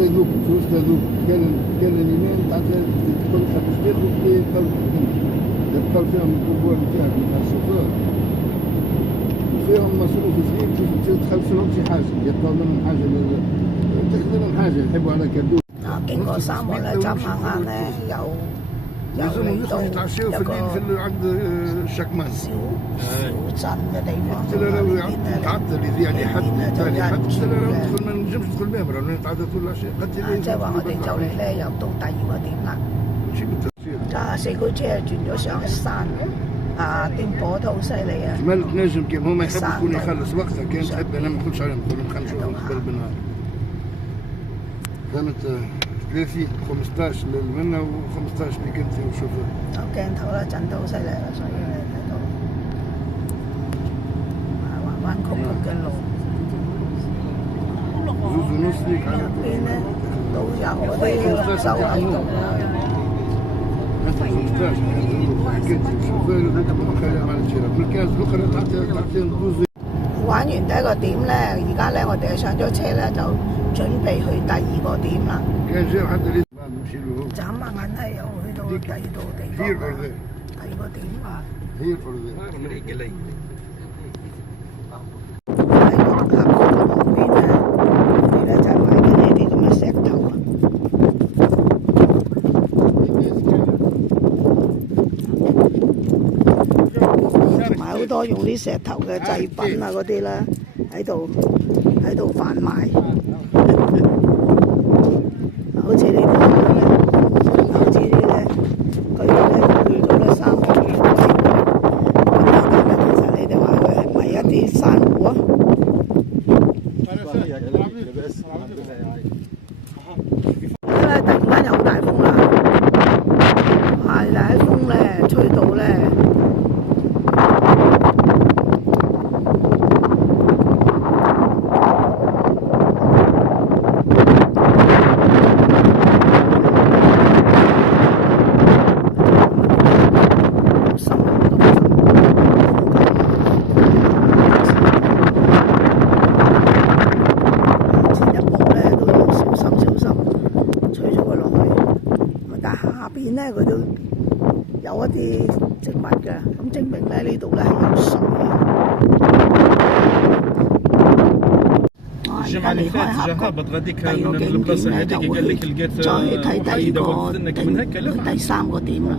هذوك كان الإمام تاع يبقى فيهم الكبوة نتاعك نتاع الشوفور وفيهم مصروف صغير تخلص لهم شي حاجة يبقى منهم حاجة تاخذ لهم حاجة يحبوا على كادو. 經過沙漠咧，眨下眼咧又嚟到一個小鎮嘅地方，入邊咧即係話我哋就嚟咧又到第二個點啦。四驅車轉咗上山，顛簸都好犀利啊！ما نجم كيما هما يحبوا يكون يخلص وقتها كان تحب انا ما نقولش عليهم نقول لهم خمسة قبل بالنهار. كانت 30 15 للمنة و15 اللي كنت وشوفها. 有鏡頭啦，震得好犀利啦，所以你睇到彎彎曲曲嘅路。入邊咧都有嗰啲收喺度啦。玩完第一個點咧，而家咧我哋上咗車咧，就準備去第二個點啦。眨下眼係又去到第二度地方，第二個點啊！喺個峽谷旁邊咧，佢哋咧就係買緊呢啲咁嘅石頭啊！同埋好多用啲石頭嘅製品啊嗰啲咧喺度販賣，好似呢啲好似呢啲咧，佢哋咧去到咧珊瑚咁咧，其實你哋話佢係咪一啲珊瑚啊？咧突然間有好大風啦，係啦，啲風咧吹到咧。咧佢都有一啲植物嘅，咁證明咧呢度咧係有水嘅。而家離開峽谷，第二個景點咧就會再睇第三個點啦。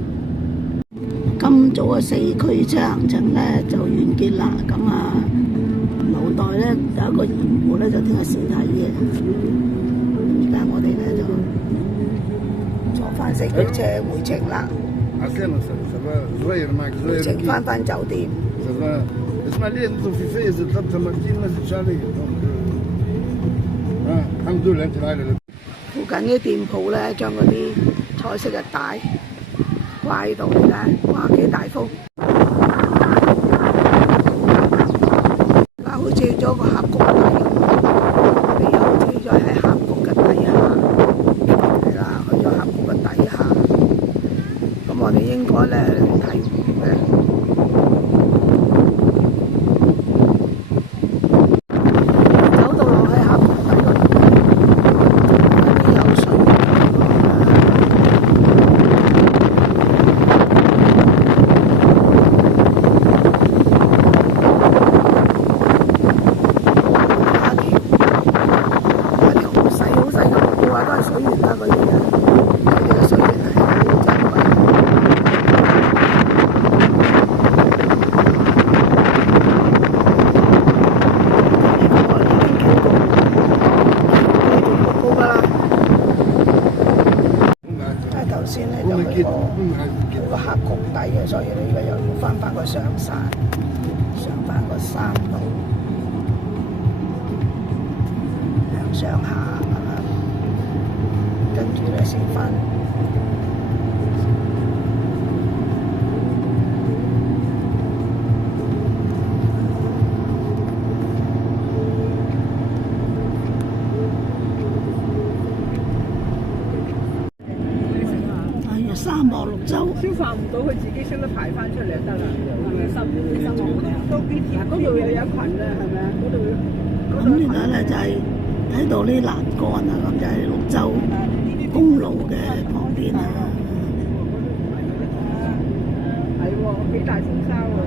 今早嘅四驅車行程咧就完結啦，咁留待咧有一個鹽湖咧就聽日先睇嘅。而家我哋咧就坐翻四驅車回程啦，回程翻酒店。附近啲店鋪咧，將嗰啲彩色嘅帶掛喺度，你睇，哇幾大幅！嗱，好似去咗個峽谷底，我哋又去咗喺峽谷嘅底下，係啦，去咗峽谷嘅底下。咁我哋應該咧睇湖嘅。個峽谷底嘅，所以你而家又要翻去上山，上翻個山路，向上行啊，跟住咧先翻。沙漠綠洲消化唔到，佢自己識得排翻出嚟就得啦。係咪沙漠都幾甜？嗰度又有群啦，係咪啊？嗰度。咁原來咧就係睇睇到啲欄杆啊，咁就係綠洲公路嘅旁邊啊。係喎，幾大風沙喎！